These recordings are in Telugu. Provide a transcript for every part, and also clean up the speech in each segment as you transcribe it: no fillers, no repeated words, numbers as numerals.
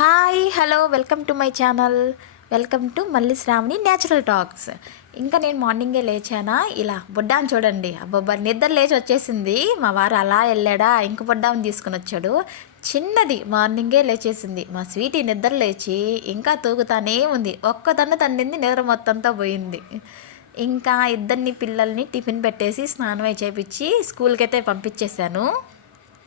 Hi hello welcome to my channel. Welcome to మళ్ళీ శ్రావణి న్యాచురల్ టాక్స్. ఇంకా నేను మార్నింగే లేచానా, ఇలా బుడ్డాని చూడండి, అబ్బబ్బా నిద్ర లేచి వచ్చేసింది. మా వారు అలా వెళ్ళాడా, ఇంక బుడ్డాని తీసుకుని వచ్చాడు. చిన్నది మార్నింగే లేచేసింది. మా స్వీటీ నిద్ర లేచి ఇంకా తూగుతానే ఉంది. ఒక్కదన్ను తన్నింది, నిద్ర మొత్తంతో పోయింది. ఇంకా ఇద్దరిని పిల్లల్ని టిఫిన్ పెట్టేసి స్నానం అయి చేపించి స్కూల్కి అయితే పంపించేశాను.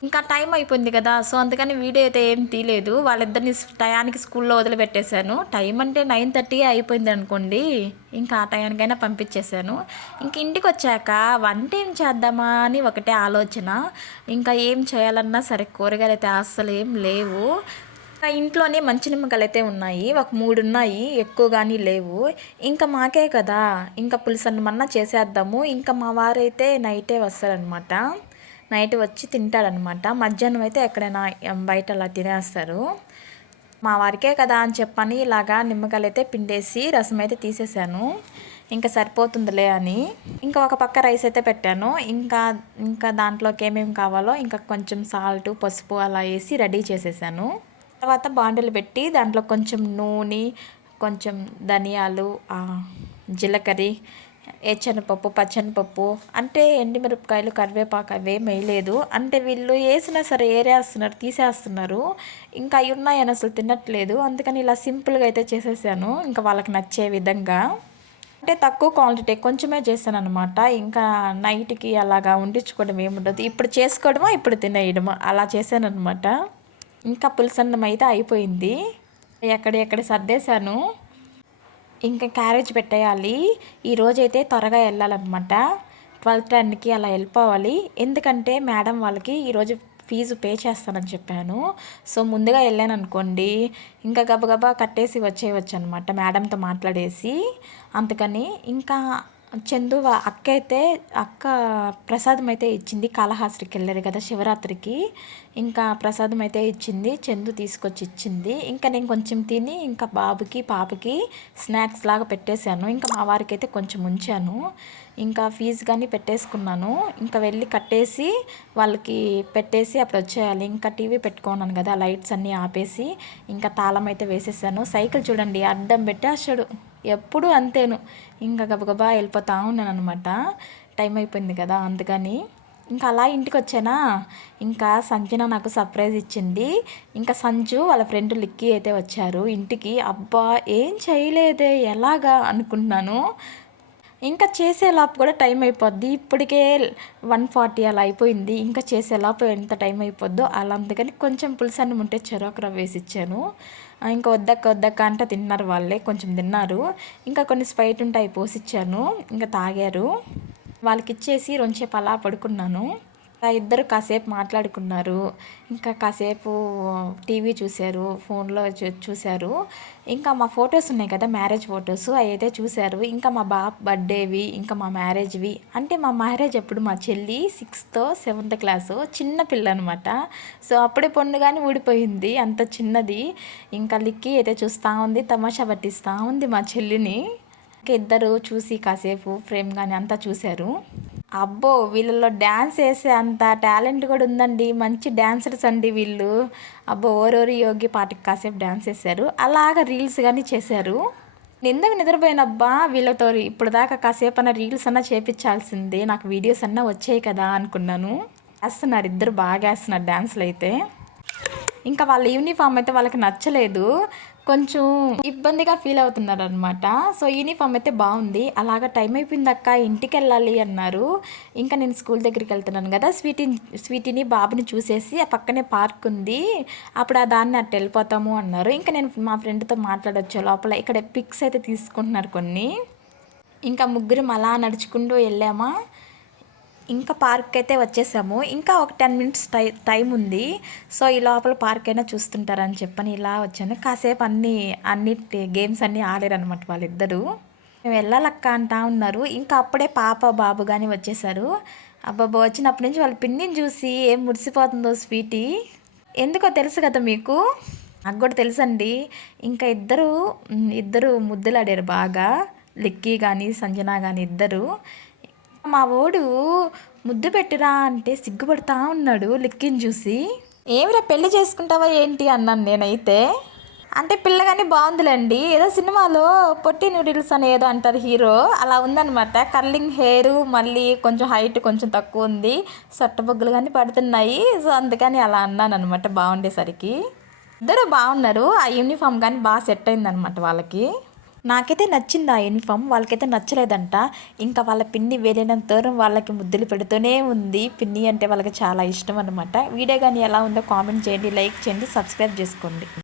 ఇంకా టైం అయిపోయింది కదా, సో అందుకని వీడియో అయితే ఏం తీయలేదు. వాళ్ళిద్దరిని టయానికి స్కూల్లో వదిలిపెట్టేశాను. టైం అంటే 9:30 అయిపోయింది అనుకోండి. ఇంకా ఆ టయానికైనా పంపించేశాను. ఇంక ఇంటికి వచ్చాక వంట ఏం చేద్దామా అని ఒకటే ఆలోచన. ఇంకా ఏం చేయాలన్నా సరే కూరగాయలు అయితే అస్సలు ఏం లేవు. ఇంట్లోనే మంచి నిమ్మకాయలు అయితే ఉన్నాయి, ఒక 3 ఉన్నాయి, ఎక్కువ కానీ లేవు. ఇంకా మాకే కదా, ఇంకా పులుసన్నమన్నా చేసేద్దాము. ఇంకా మా వారైతే నైటే వస్తారనమాట. నైట్ వచ్చి తింటాడనమాట. మధ్యాహ్నం అయితే ఎక్కడైనా బయట అలా తినేస్తారు. మా వారికే కదా అని చెప్పని ఇలాగా నిమ్మకాయలు అయితే పిండేసి రసం అయితే తీసేసాను. ఇంకా సరిపోతుందిలే అని ఇంకా ఒక పక్క రైస్ అయితే పెట్టాను. ఇంకా దాంట్లోకి ఏమేమి కావాలో ఇంకా కొంచెం సాల్ట్, పసుపు అలా వేసి రెడీ చేసేసాను. తర్వాత బాండలు పెట్టి దాంట్లో కొంచెం నూనె, కొంచెం ధనియాలు, జీలకర్ర, ఏచెనపప్పు, పచ్చనిపప్పు, అంటే ఎండుమిరపకాయలు, కరివేపాకు అవేం వేయలేదు. అంటే వీళ్ళు వేసినా సరే ఏరేస్తున్నారు, తీసేస్తున్నారు. ఇంకా అవి ఉన్నాయని అసలు తినట్లేదు. అందుకని ఇలా సింపుల్గా అయితే చేసేసాను, ఇంకా వాళ్ళకి నచ్చే విధంగా. అంటే తక్కువ క్వాంటిటీ కొంచెమే చేశాను అనమాట. ఇంకా నైట్కి అలాగా వండించుకోవడం ఏముండదు, ఇప్పుడు చేసుకోవడమో ఇప్పుడు తినేయడమో అలా చేశాను అనమాట. ఇంకా పులుసన్నం అయితే అయిపోయింది. ఎక్కడ సర్దేశాను. ఇంకా క్యారేజ్ పెట్టేయాలి. ఈరోజైతే త్వరగా వెళ్ళాలన్నమాట. 12:10కి అలా వెళ్ళిపోవాలి. ఎందుకంటే మేడం వాళ్ళకి ఈరోజు ఫీజు పే చేస్తానని చెప్పాను. సో ముందుగా వెళ్ళాను అనుకోండి, ఇంకా గబగబా కట్టేసి వచ్చేయవచ్చు అనమాట మేడంతో మాట్లాడేసి. అందుకని ఇంకా చందు అక్క ప్రసాదం అయితే ఇచ్చింది. కాళహస్తికి వెళ్ళారు కదా శివరాత్రికి, ఇంకా ప్రసాదం అయితే ఇచ్చింది. చందు తీసుకొచ్చి ఇచ్చింది. ఇంకా నేను కొంచెం తిని ఇంకా బాబుకి పాపకి స్నాక్స్ లాగా పెట్టేశాను. ఇంకా మా వారికి అయితే కొంచెం ఉంచాను. ఇంకా ఫీజు కానీ పెట్టేసుకున్నాను. ఇంకా వెళ్ళి కట్టేసి వాళ్ళకి పెట్టేసి అప్పుడు వచ్చేయాలి. ఇంకా టీవీ పెట్టుకున్నాను కదా, లైట్స్ అన్నీ ఆపేసి ఇంకా తాళం అయితే వేసేసాను. సైకిల్ చూడండి అడ్డం పెట్టేసాడు, ఎప్పుడు అంతేను. ఇంకా గబగబా వెళ్ళిపోతా ఉన్నాను అనమాట. టైం అయిపోయింది కదా అందుకని. ఇంకా అలా ఇంటికి వచ్చానా, ఇంకా సంజన నాకు సర్ప్రైజ్ ఇచ్చింది. ఇంకా సంజు వాళ్ళ ఫ్రెండ్ లిక్కీ అయితే వచ్చారు ఇంటికి. అబ్బా ఏం చేయలేదే ఎలాగా అనుకుంటున్నాను. ఇంకా చేసేలోపు కూడా టైం అయిపోద్ది. ఇప్పటికే 1:40 అలా అయిపోయింది. ఇంకా చేసేలోపు ఎంత టైం అయిపోద్దో అలా. అందుకని కొంచెం పులుసన్నం ఉంటే చెరొక రవ్వ వేసి ఇచ్చాను. ఇంకా వద్దక్క అంటే తిన్నారు వాళ్ళే, కొంచెం తిన్నారు. ఇంకా కొన్ని స్ప్రైట్ ఉంటాయి పోసిచ్చాను, ఇంకా తాగారు. వాళ్ళకి ఇచ్చేసి 2 సేపు అలా పడుకున్నాను. ఇద్దరు కాసేపు మాట్లాడుకున్నారు. ఇంకా కాసేపు టీవీ చూశారు, ఫోన్లో చూశారు. ఇంకా మా ఫొటోస్ ఉన్నాయి కదా, మ్యారేజ్ ఫొటోస్, అవి అయితే చూశారు. ఇంకా మా బాబు బర్త్డేవి, ఇంకా మా మ్యారేజ్వి. అంటే మా మ్యారేజ్ అప్పుడు మా చెల్లి 6th, 7th క్లాసు, చిన్న పిల్ల అనమాట. సో అప్పుడే పొన్నుగానే ఊడిపోయింది, అంత చిన్నది. ఇంకా లిక్కీ అయితే చూస్తూ ఉంది, తమాషా పట్టిస్తూ ఉంది మా చెల్లిని. ఇంకా ఇద్దరు చూసి కాసేపు ఫ్రేమ్ కానీ అంతా చూశారు. అబ్బో వీళ్ళలో డ్యాన్స్ వేసే అంత టాలెంట్ కూడా ఉందండి, మంచి డ్యాన్సర్స్ అండి వీళ్ళు. అబ్బో ఓరోరి యోగి పాటకి కాసేపు డ్యాన్స్ వేశారు, అలాగా రీల్స్ కానీ చేశారు. నిందకు నిద్రపోయినబ్బా వీళ్ళతో ఇప్పుడు దాకా కాసేపు అన్న రీల్స్ అన్నా చేపించాల్సిందే, నాకు వీడియోస్ అన్నా వచ్చాయి కదా అనుకున్నాను. వేస్తున్నారు ఇద్దరు, బాగా వేస్తున్నారు డ్యాన్స్లు అయితే. ఇంకా వాళ్ళ యూనిఫామ్ అయితే వాళ్ళకి నచ్చలేదు, కొంచెం ఇబ్బందిగా ఫీల్ అవుతున్నారు అనమాట. సో యూనిఫామ్ అయితే బాగుంది. అలాగా టైం అయిపోయింది అక్క ఇంటికి వెళ్ళాలి అన్నారు. ఇంకా నేను స్కూల్ దగ్గరికి వెళ్తున్నాను కదా, స్వీటీని బాబుని చూసేసి ఆ పక్కనే పార్క్ ఉంది, అప్పుడు దాన్ని అట్టు వెళ్ళిపోతాము అన్నారు. ఇంకా నేను మా ఫ్రెండ్తో మాట్లాడొచ్చే లోపల ఇక్కడ పిక్స్ అయితే తీసుకుంటున్నారు కొన్ని. ఇంకా ముగ్గురం అలా నడుచుకుంటూ వెళ్ళామా. ఇంకా పార్క్ అయితే వచ్చేసాము. ఇంకా ఒక 10 minutes టైం ఉంది. సో ఈ లోపల పార్క్ అయినా చూస్తుంటారని చెప్పని ఇలా వచ్చాను. కాసేపు అన్ని గేమ్స్ అన్నీ ఆడారనమాట వాళ్ళిద్దరూ. మేము వెళ్ళాలక్క అంటా ఉన్నారు. ఇంకా అప్పుడే పాప బాబు కానీ వచ్చేసారు. అబ్బాబా వచ్చినప్పటి నుంచి వాళ్ళ పిన్నిని చూసి ఏం మురిసిపోతుందో స్వీటీ. ఎందుకో తెలుసు కదా మీకు, నాకు కూడా తెలుసండి. ఇంకా ఇద్దరు ముద్దులాడారు బాగా, లిక్కీ కానీ సంజన కానీ ఇద్దరు. మా ఓడు ముద్దు పెట్టిరా అంటే సిగ్గుపడతా ఉన్నాడు లిక్కిని చూసి. ఏమిరా పెళ్లి చేసుకుంటావా ఏంటి అన్నాను నేనైతే. అంటే పిల్లగాని బాగుందిలేండి. ఏదో సినిమాలో పొట్టి నూడిల్స్ అని ఏదో అంటారు హీరో, అలా ఉందనమాట. కర్లింగ్ హెయిర్, మళ్ళీ కొంచెం హైట్ కొంచెం తక్కువ ఉంది, సొట్టబొగ్గులు కానీ పడుతున్నాయి. సో అందుకని అలా అన్నాను అనమాట బాగుండేసరికి. ఇద్దరు బాగున్నారు. ఆ యూనిఫామ్ కానీ బాగా సెట్ అయిందనమాట వాళ్ళకి. నాకైతే నచ్చింది ఆ యూనిఫామ్, వాళ్ళకైతే నచ్చలేదంట. ఇంకా వాళ్ళ పిన్ని వెళ్ళినంత దూరం వాళ్ళకి ముద్దులు పెడుతూనే ఉంది. పిన్ని అంటే వాళ్ళకి చాలా ఇష్టం అనమాట. వీడియో కానీ ఎలా ఉందో కామెంట్ చేయండి, లైక్ చేయండి, సబ్స్క్రైబ్ చేసుకోండి.